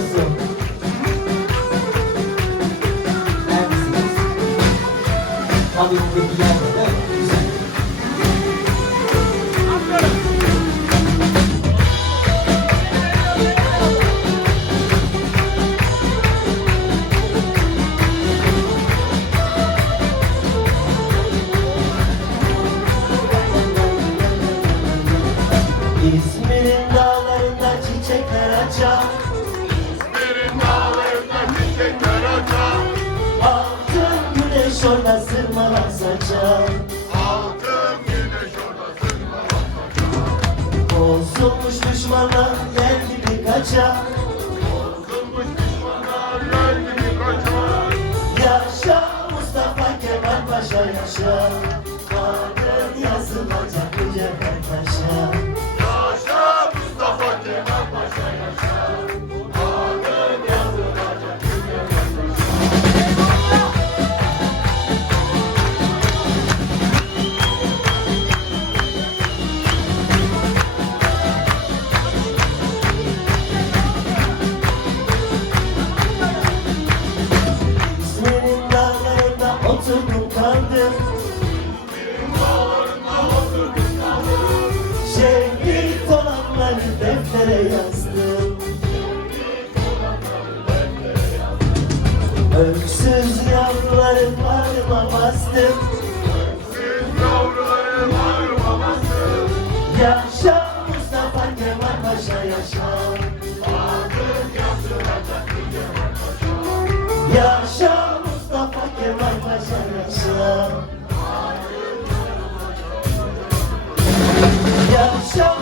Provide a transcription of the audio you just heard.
olsun. Neredesiniz? Abi buradaki yer var değil mi? Güzel. İzmir'in dağlarında çiçekler açar. İzmir'in dağlarında çiçekler açar. Altın güneş orada sırmalar saçar. Altın güneş orada sırmalar saçar. Bozulmuş düşmanlar yer gibi kaçar. Bozulmuş düşmanlar yer gibi kaçar. Yaşa Mustafa Kemal Paşa yaşa. Adın yazılacak bu cephe taşa. Yaşa Mustafa Kemal Paşa yaşa. Adın yazılacak İzmir'in dağlarında oturdum kaldım. Şehit olanları deftere yazdım. Öksüz yavruların bağrıma bastım. Siz yavruları bağrıma bastım. Yaşa Mustafa Kemal Paşa yaşa. Adın yazılacak bu Kemal Paşa. Yaşa Mustafa Kemal Paşa yaşa. Yaşa